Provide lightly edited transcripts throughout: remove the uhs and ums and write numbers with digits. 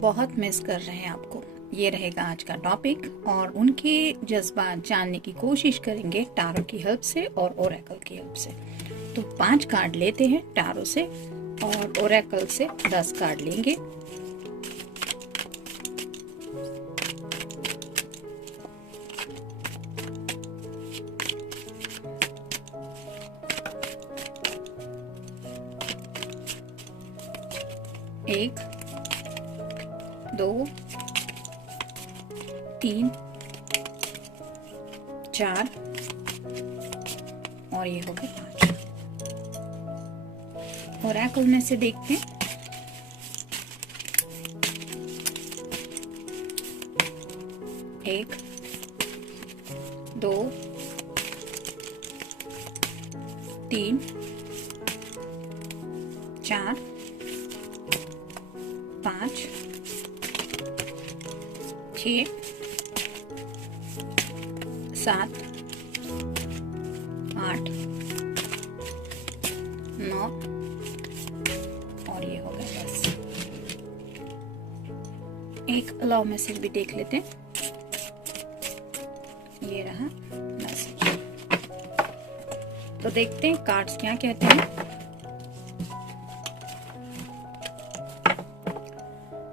बहुत मिस कर रहे हैं आपको, ये रहेगा आज का टॉपिक और उनके जज्बात जानने की कोशिश करेंगे टारो की हेल्प से और ओरेकल की हेल्प से। तो 5 कार्ड लेते हैं टारो से और ओरेकल से 10 कार्ड लेंगे। एक, 2, 3, 4 और ये हो गए 5। ओरेकल में से देखते हैं। एक, 2, 3, 4, 5, 6, 7, 8, 9 और ये हो गया 10। एक अलाउ मैसेज भी देख लेते हैं। ये रहा मैसेज। तो देखते हैं कार्ड्स क्या कहते हैं।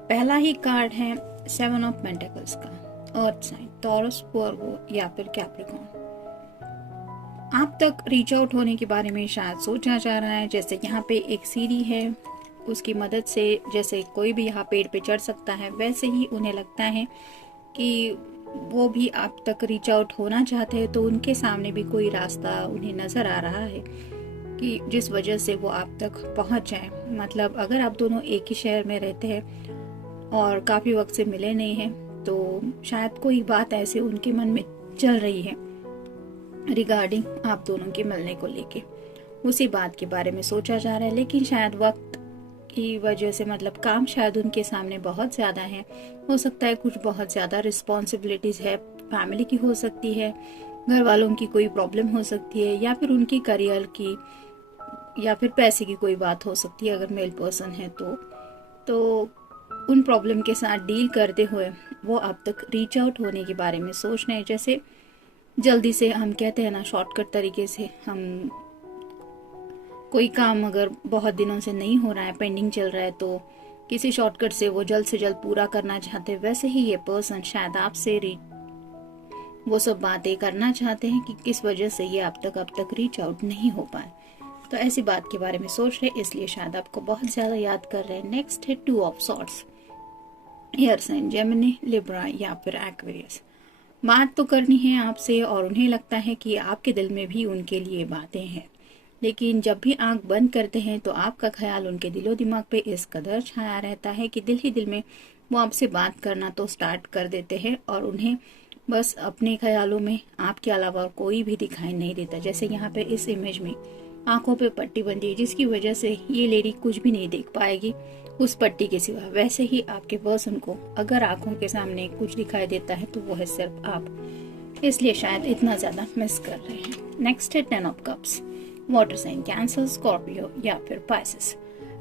पहला ही कार्ड है 7 ऑफ पेंटिकल्स का, अर्थ साइन, टॉरस, वर्गो या फिर कैप्रिकॉर्न। आप तक रीच आउट होने के बारे में शायद सोचा जा रहा है। जैसे यहाँ पे एक सीढ़ी है, उसकी मदद से जैसे कोई भी यहाँ पेड़ पे चढ़ सकता है, वैसे ही उन्हें लगता है कि वो भी आप तक रीच आउट होना चाहते हैं। तो उनके सामने भी कोई रास्ता उन्हें नजर आ रहा है कि जिस वजह से वो आप तक पहुंच जाए। मतलब अगर आप दोनों एक ही शहर में रहते हैं और काफी वक्त से मिले नहीं हैं, तो शायद कोई बात ऐसे उनके मन में चल रही है रिगार्डिंग आप दोनों के मिलने को लेके। उसी बात के बारे में सोचा जा रहा है, लेकिन शायद वक्त की वजह से, मतलब काम शायद उनके सामने बहुत ज्यादा है। हो सकता है कुछ बहुत ज्यादा रिस्पॉन्सिबिलिटीज है, फैमिली की हो सकती है, घर वालों की कोई प्रॉब्लम हो सकती है, या फिर उनकी करियर की, या फिर पैसे की कोई बात हो सकती है अगर मेल पर्सन है तो उन प्रॉब्लम के साथ डील करते हुए वो अब तक रीच आउट होने के बारे में सोच रहे हैं। जैसे जल्दी से हम कहते हैं ना, शॉर्टकट तरीके से हम कोई काम अगर बहुत दिनों से नहीं हो रहा है, पेंडिंग चल रहा है, तो किसी शॉर्टकट से वो जल्द से जल्द पूरा करना चाहते हैं। वैसे ही ये पर्सन शायद आपसे वो सब बातें करना चाहते हैं कि किस वजह से ये अब तक रीच आउट नहीं हो पाए। तो ऐसी बात के बारे में सोच रहे, इसलिए शायद आपको बहुत ज्यादा याद कर रहे हैं। नेक्स्ट है 2 of swords, air sign, Gemini, Libra या फिर एक्वेरियस। बात तो करनी है आपसे और उन्हें लगता है कि आपके दिल में भी उनके लिए बातें हैं, लेकिन जब भी आंख बंद करते हैं तो आपका ख्याल उनके दिलो दिमाग पे इस कदर छाया रहता है कि दिल ही दिल में वो आपसे बात करना तो स्टार्ट कर देते हैं और उन्हें बस अपने ख्यालों में आपके अलावा कोई भी दिखाई नहीं देता। जैसे यहाँ पे इस इमेज में आंखों पे पट्टी बंधी है, जिसकी वजह से ये लेडी कुछ भी नहीं देख पाएगी उस पट्टी के सिवा। वैसे ही आपके पर्सन को अगर आंखों के सामने कुछ दिखाई देता है तो वो है सिर्फ आप, इसलिए शायद इतना ज्यादा मिस कर रहे हैं। नेक्स्ट है 10 of cups, water sign, Cancer, Scorpio या फिर पाइसेस।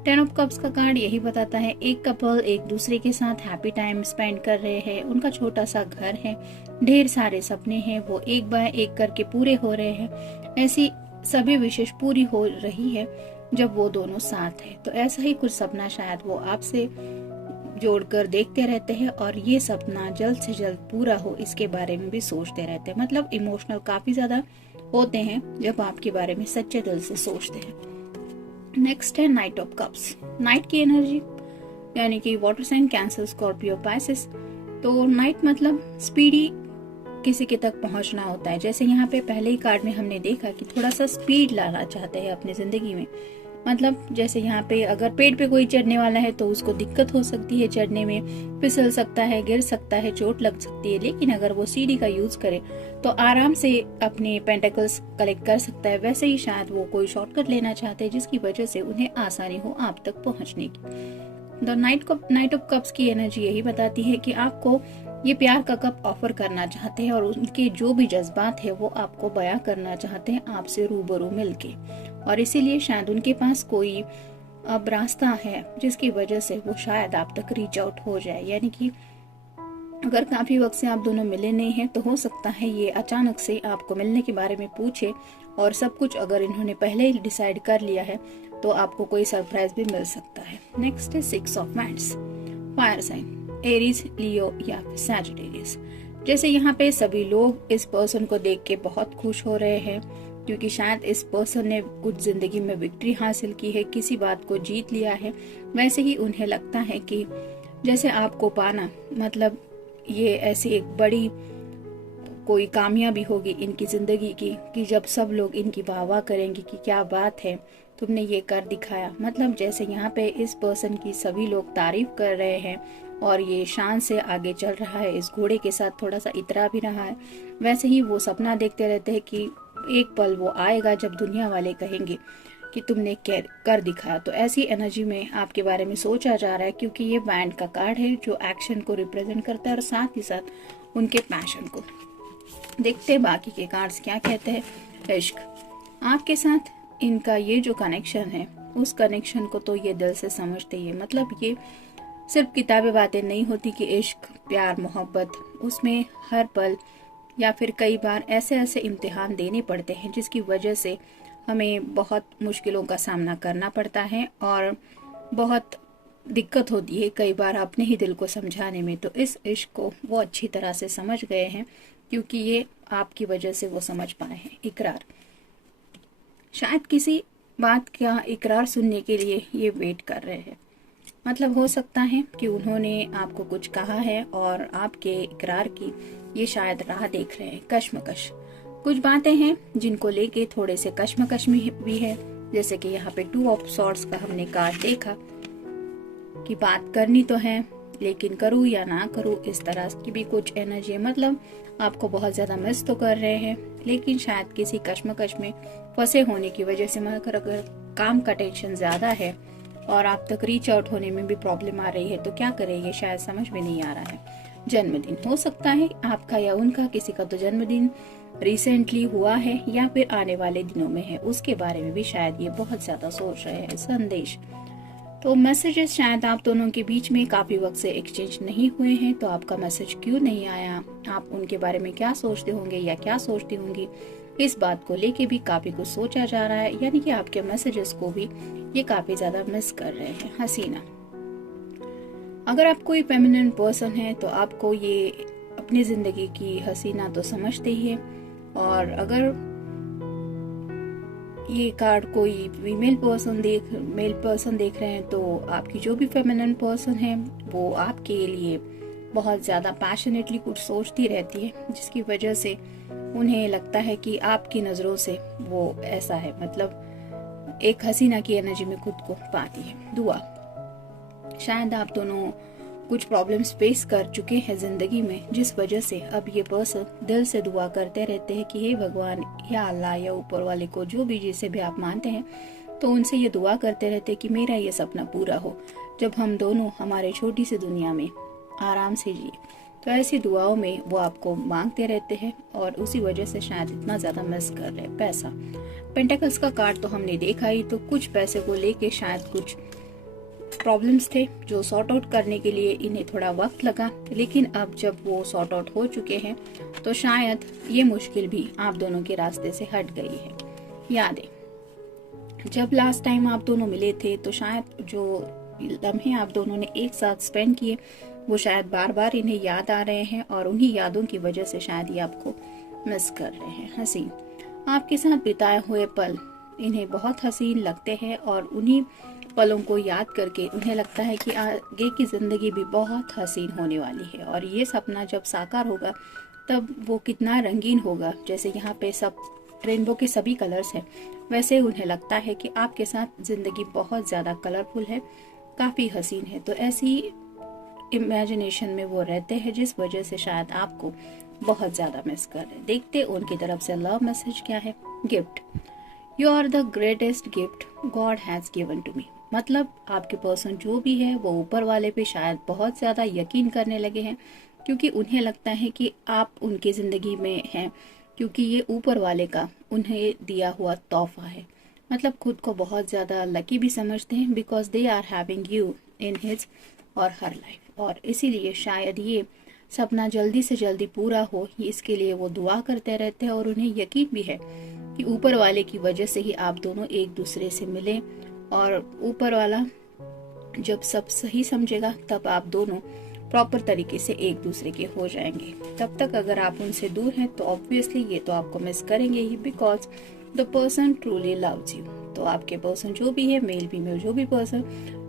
10 ऑफ कप्स का कार्ड यही बताता है एक कपल एक दूसरे के साथ हैप्पी टाइम स्पेंड कर रहे हैं। उनका छोटा सा घर है, ढेर सारे सपने हैं, वो एक बाय एक करके पूरे हो रहे हैं। ऐसी सभी विशेष पूरी हो रही है जब वो दोनों साथ हैं। तो ऐसा ही कुछ सपना शायद वो आपसे जोड़कर देखते रहते हैं और ये सपना जल्द से जल्द पूरा हो इसके बारे में भी सोचते रहते हैं। मतलब इमोशनल काफी ज्यादा होते हैं जब आपके बारे में सच्चे दिल से सोचते हैं। नेक्स्ट है नाइट ऑफ कप्स, नाइट की एनर्जी, यानी कि water sign, Cancer, Scorpio, Pisces. तो नाइट मतलब स्पीडी किसी के तक पहुंचना होता है। जैसे यहाँ पे पहले ही कार्ड में हमने देखा कि थोड़ा सा स्पीड लाना चाहते हैं अपनी जिंदगी में, मतलब जैसे यहाँ पे अगर पेड़ पे कोई चढ़ने वाला है तो उसको दिक्कत हो सकती है चढ़ने में, फिसल सकता है, गिर सकता है, चोट लग सकती है। लेकिन अगर वो सीढ़ी का यूज करे तो आराम से अपने पेंटिकल्स कलेक्ट कर सकता है। वैसे ही शायद वो कोई शॉर्टकट लेना चाहते हैं जिसकी वजह से उन्हें आसानी हो आप तक पहुंचने की। द नाइट ऑफ कप्स की एनर्जी यही बताती है कि आपको ये प्यार का कप ऑफर करना चाहते हैं और उनके जो भी जज्बात है वो आपको बयां करना चाहते हैं आपसे रूबरू मिलके, और इसीलिए शायद उनके पास कोई अब रास्ता है जिसकी वजह से वो शायद आप तक रीच आउट हो जाए। यानी कि अगर काफी वक्त से आप दोनों मिले नहीं हैं तो हो सकता है ये अचानक से आपको मिलने के बारे में पूछे, और सब कुछ अगर इन्होंने पहले ही डिसाइड कर लिया है तो आपको कोई सरप्राइज भी मिल सकता है। नेक्स्ट है 6 of wands, fire sign, Aries, Leo या फिर सैजिटेरियस। जैसे यहाँ पे सभी लोग इस पर्सन को देख के बहुत खुश हो रहे हैं क्योंकि शायद इस पर्सन ने कुछ जिंदगी में विक्ट्री हासिल की है, किसी बात को जीत लिया है। वैसे ही उन्हें लगता है कि जैसे आपको पाना मतलब ये ऐसी एक बड़ी कोई कामयाबी होगी इनकी जिंदगी की कि जब सब लोग इनकी वाह करेंगे कि क्या बात है, तुमने ये कर दिखाया। मतलब जैसे यहाँ पे इस पर्सन की सभी लोग तारीफ कर रहे हैं और ये शान से आगे चल रहा है, इस घोड़े के साथ थोड़ा सा इतरा भी रहा है। वैसे ही वो सपना देखते रहते हैं कि एक पल वो आएगा जब दुनिया वाले कहेंगे कि तुमने कर दिखाया। तो ऐसी एनर्जी में आपके बारे में सोचा जा रहा है क्योंकि ये बैंड का कार्ड है जो एक्शन को रिप्रेजेंट करता है और साथ ही साथ उनके पैशन को। देखते बाकी के कार्ड्स क्या कहते हैं। इश्क, आपके साथ इनका ये जो कनेक्शन है उस कनेक्शन को तो ये दिल से समझते ही है। मतलब ये सिर्फ किताबें बातें नहीं होती कि इश्क, प्यार, मोहब्बत, उसमें हर पल या फिर कई बार ऐसे ऐसे इम्तिहान देने पड़ते हैं जिसकी वजह से हमें बहुत मुश्किलों का सामना करना पड़ता है और बहुत दिक्कत होती है कई बार अपने ही दिल को समझाने में। तो इस इश्क को वो अच्छी तरह से समझ गए हैं क्योंकि ये आपकी वजह से वो समझ पाए हैं। इकरार, शायद किसी बात का इकरार सुनने के लिए ये वेट कर रहे हैं। मतलब हो सकता है कि उन्होंने आपको कुछ कहा है और आपके इकरार की ये शायद राह देख रहे हैं। कश्मकश, कुछ बातें हैं जिनको लेके थोड़े से कश्मकश में भी है। जैसे कि यहाँ पे 2 ऑफ सॉर्ड्स का हमने कार्ड देखा कि बात करनी तो है लेकिन करूँ या ना करूँ, इस तरह की भी कुछ एनर्जी। मतलब आपको बहुत ज्यादा मिस तो कर रहे हैं लेकिन शायद किसी कश्मकश में फंसे होने की वजह से, मगर अगर काम का टेंशन ज्यादा है और आप तक रीच आउट होने में भी प्रॉब्लम आ रही है तो क्या करें ये शायद समझ में नहीं आ रहा है। जन्मदिन, हो सकता है आपका या उनका किसी का तो जन्मदिन रिसेंटली हुआ है या फिर आने वाले दिनों में है, उसके बारे में भी शायद ये बहुत ज्यादा सोच रहे हैं। संदेश, तो मैसेजेस शायद आप दोनों के बीच में काफी वक्त से एक्सचेंज नहीं हुए हैं तो आपका मैसेज क्यों नहीं आया, आप उनके बारे में क्या सोचते होंगे या क्या सोचती होंगी, इस बात को लेके भी काफी कुछ सोचा जा रहा है। यानी कि आपके मैसेजेस को भी ये काफी ज्यादा मिस कर रहे हैं। हसीना, अगर आप कोई फेमिनिन पर्सन है तो आपको ये अपनी जिंदगी की हसीना तो समझते ही है, और अगर ये कार्ड कोई मेल पर्सन देख रहे हैं तो आपकी जो भी फेमिनिन पर्सन है वो आपके लिए बहुत ज्यादा पैशनेटली कुछ सोचती रहती है जिसकी वजह से उन्हें लगता है कि आपकी नजरों से वो ऐसा है, मतलब एक हसीना की एनर्जी में खुद को पाती है। दुआ, शायद आप दोनों कुछ प्रॉब्लम्स फेस कर चुके हैं जिंदगी में जिस वजह से अब ये पर्सन दिल से दुआ करते रहते हैं कि हे भगवान या अल्लाह या ऊपर वाले को, जो भी जिसे भी आप मानते हैं, तो उनसे ये दुआ करते रहते हैं कि मेरा ये सपना पूरा हो जब हम दोनों हमारे छोटी सी दुनिया में आराम से जिए। तो ऐसी दुआओं में वो आपको मांगते रहते हैं और उसी वजह से शायद इतना ज्यादा मिस कर रहे हैं। पैसा, पेंटेकल्स का कार्ड तो हमने देखा ही, तो कुछ पैसे को लेके शायद कुछ प्रॉब्लम्स थे जो सॉर्ट आउट करने के लिए इन्हें थोड़ा वक्त लगा, लेकिन अब जब वो सॉर्ट आउट हो चुके हैं तो शायद ये मुश्किल भी आप दोनों के रास्ते से हट गई है। यादें, जब लास्ट टाइम आप दोनों मिले थे तो शायद जो लम्हे आप दोनों ने एक साथ स्पेंड किए वो शायद बार बार इन्हें याद आ रहे हैं और उन्हीं यादों की वजह से शायद ये आपको मिस कर रहे हैं। हसीन, आपके साथ बिताए हुए पल इन्हें बहुत हसीन लगते हैं और उन्हीं पलों को याद करके उन्हें लगता है कि आगे की जिंदगी भी बहुत हसीन होने वाली है और ये सपना जब साकार होगा तब वो कितना रंगीन होगा। जैसे यहाँ पे सब रेनबो के सभी कलर्स हैं, वैसे उन्हें लगता है कि आपके साथ जिंदगी बहुत ज्यादा कलरफुल है, काफी हसीन है। तो ऐसी इमेजिनेशन में वो रहते हैं, जिस वजह से शायद आपको बहुत ज्यादा मिस कर रहे हैं। देखते उनकी तरफ से लव मैसेज क्या है। Gift, you are the greatest gift God has given to me. मतलब आपके पर्सन जो भी है वो ऊपर वाले पे शायद बहुत ज्यादा यकीन करने लगे हैं, क्योंकि उन्हें लगता है कि आप उनकी जिंदगी में हैं, क्योंकि ये ऊपर वाले का उन्हें दिया हुआ तोहफा है। मतलब खुद को बहुत ज्यादा लकी भी समझते हैं, because they are having you in his or her life. और इसीलिए शायद ये सपना जल्दी से जल्दी पूरा हो, इसके लिए वो दुआ करते रहते हैं। और उन्हें यकीन भी है कि ऊपर वाले की वजह से ही आप दोनों एक दूसरे से मिले, और ऊपर वाला जब सब सही समझेगा तब आप दोनों प्रॉपर तरीके से एक दूसरे के हो जाएंगे। तब तक अगर आप उनसे दूर हैं तो ऑब्वियसली ये तो आपको मिस करेंगे ही, because the person truly loves you. तो आपके पर्सन जो भी है, मेल फीमेल जो भी पर्सन,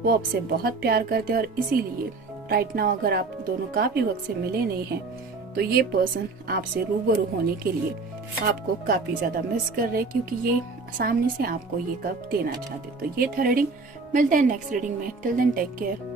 वो आपसे बहुत प्यार करते हैं। और इसीलिए राइट नाउ अगर आप दोनों काफी वक्त से मिले नहीं हैं तो ये पर्सन आपसे रूबरू होने के लिए आपको काफी ज्यादा मिस कर रहे हैं, क्योंकि ये सामने से आपको ये कब देना चाहते। तो ये था रीडिंग, मिलते हैं नेक्स्ट रीडिंग में। Till then take care.